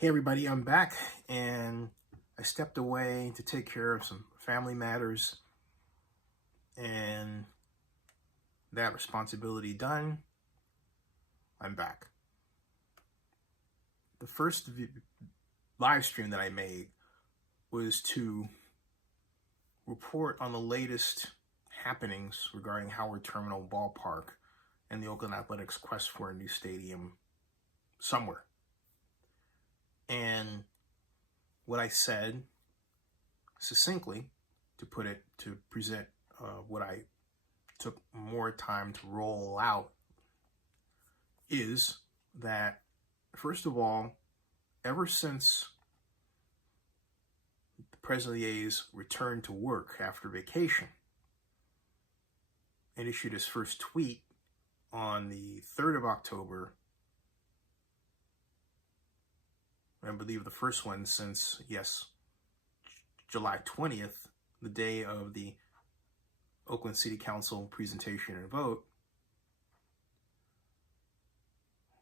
Hey everybody, I'm back, and I stepped away to take care of some family matters, and that responsibility done, I'm back. The first live stream that I made was to report on the latest happenings regarding Howard Terminal Ballpark and the Oakland Athletics' quest for a new stadium somewhere. And what I said, succinctly, to present what I took more time to roll out, is that, first of all, ever since the president of the A's returned to work after vacation and issued his first tweet on the 3rd of October, I believe the first one since, July 20th, the day of the Oakland City Council presentation and vote.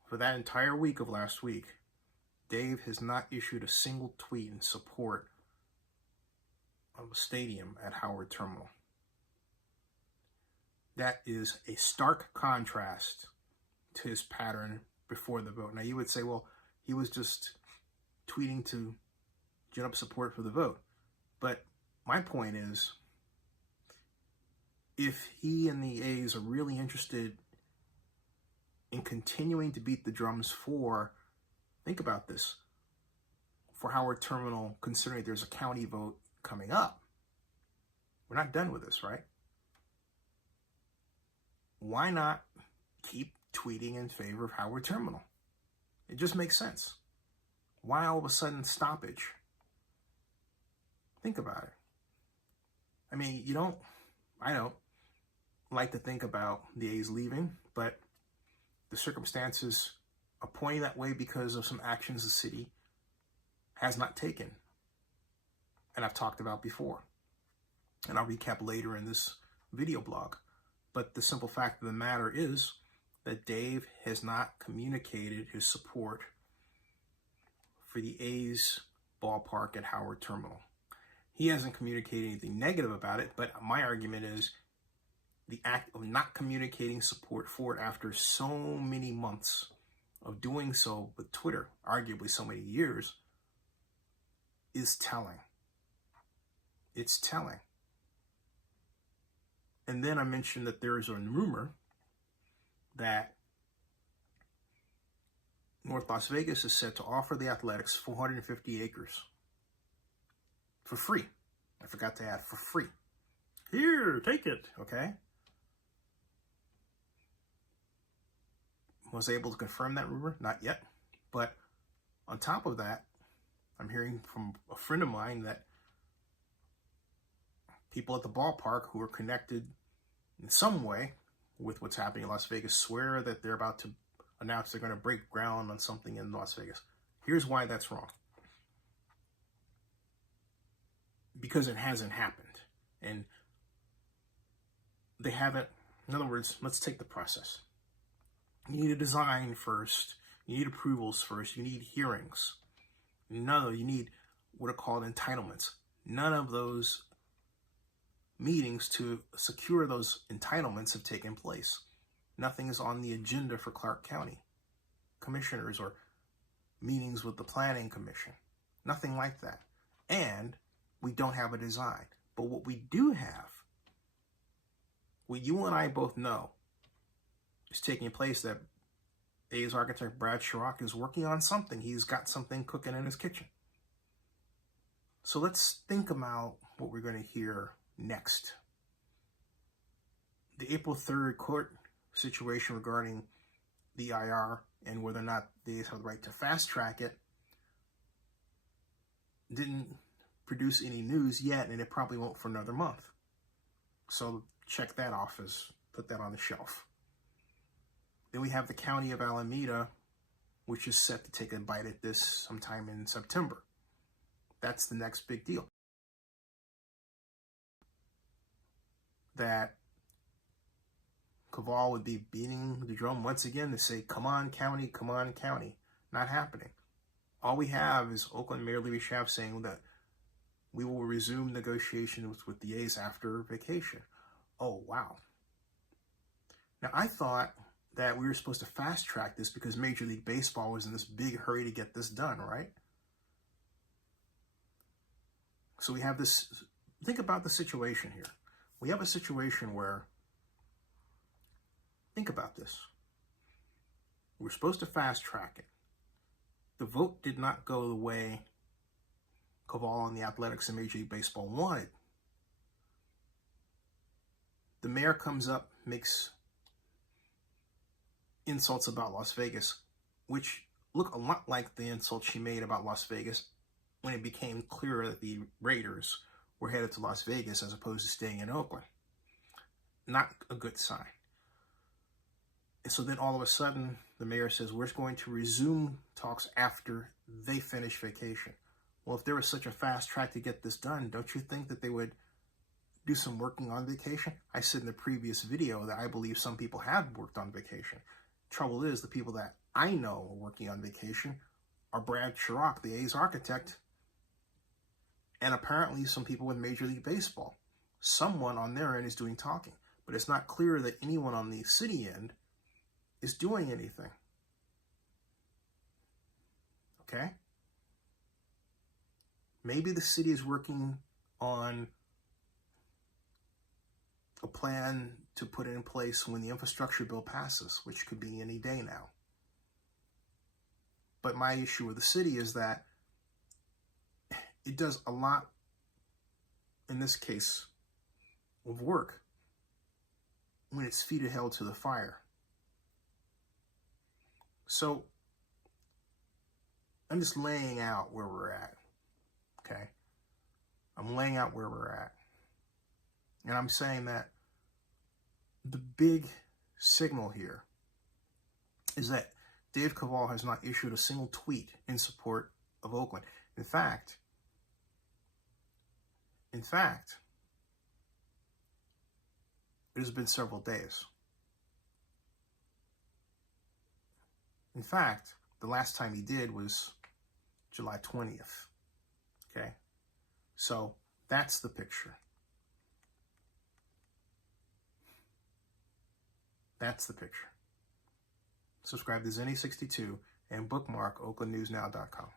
For that entire week of last week, Dave has not issued a single tweet in support of a stadium at Howard Terminal. That is a stark contrast to his pattern before the vote. Now you would say, well, he was just tweeting to gin up support for the vote. But my point is, if he and the A's are really interested in continuing to beat the drums for, think about this, for Howard Terminal, considering there's a county vote coming up, we're not done with this, right? Why not keep tweeting in favor of Howard Terminal? It just makes sense. Why all of a sudden stoppage? Think about it. I mean, I don't like to think about the A's leaving, but the circumstances are pointing that way because of some actions the city has not taken, and I've talked about before, and I'll recap later in this video blog. But the simple fact of the matter is that Dave has not communicated his support for the A's ballpark at Howard Terminal. He hasn't communicated anything negative about it, but my argument is the act of not communicating support for it after so many months of doing so with Twitter, arguably so many years, is telling. It's telling. And then I mentioned that there is a rumor that North Las Vegas is set to offer the Athletics 450 acres for free. I forgot to add, for free. Here, take it, okay? Was I able to confirm that rumor? Not yet. But on top of that, I'm hearing from a friend of mine that people at the ballpark who are connected in some way with what's happening in Las Vegas swear that they're about to announce they're going to break ground on something in Las Vegas. Here's why that's wrong. Because it hasn't happened. And they haven't, in other words, let's take the process. You need a design first. You need approvals first. You need hearings. You need what are called entitlements. None of those meetings to secure those entitlements have taken place. Nothing is on the agenda for Clark County commissioners or meetings with the Planning Commission. Nothing like that. And we don't have a design. But what we do have, what you and I both know is taking place, that A's architect Brad Chirac is working on something. He's got something cooking in his kitchen. So let's think about what we're going to hear next. The April 3rd court situation regarding the IR and whether or not the A's have the right to fast track it didn't produce any news yet, and it probably won't for another month. So check that off, put that on the shelf. Then we have the County of Alameda, which is set to take a bite at this sometime in September. That's the next big deal. That Kaval would be beating the drum once again to say, come on, county, come on, county. Not happening. All we have is Oakland Mayor Libby Schaaf saying that we will resume negotiations with the A's after vacation. Oh, wow. Now, I thought that we were supposed to fast track this because Major League Baseball was in this big hurry to get this done, right? So we have this, think about the situation here. We have a situation where, think about this. We're supposed to fast track it. The vote did not go the way Kaval and the Athletics and Major League Baseball wanted. The mayor comes up, makes insults about Las Vegas, which look a lot like the insults she made about Las Vegas when it became clear that the Raiders were headed to Las Vegas as opposed to staying in Oakland. Not a good sign. And so then all of a sudden, the mayor says, we're going to resume talks after they finish vacation. Well, if there was such a fast track to get this done, don't you think that they would do some working on vacation? I said in the previous video that I believe some people have worked on vacation. Trouble is, the people that I know are working on vacation are Brad Chirac, the A's architect, and apparently some people with Major League Baseball. Someone on their end is doing talking, but it's not clear that anyone on the city end is doing anything. Okay? Maybe the city is working on a plan to put it in place when the infrastructure bill passes, which could be any day now. But my issue with the city is that it does a lot, in this case, of work when its feet are held to the fire. So I'm just laying out where we're at, okay? I'm laying out where we're at. And I'm saying that the big signal here is that Dave Kaval has not issued a single tweet in support of Oakland. In fact, it has been several days. In fact, the last time he did was July 20th. Okay? So that's the picture. That's the picture. Subscribe to Zenny62 and bookmark oaklandnewsnow.com.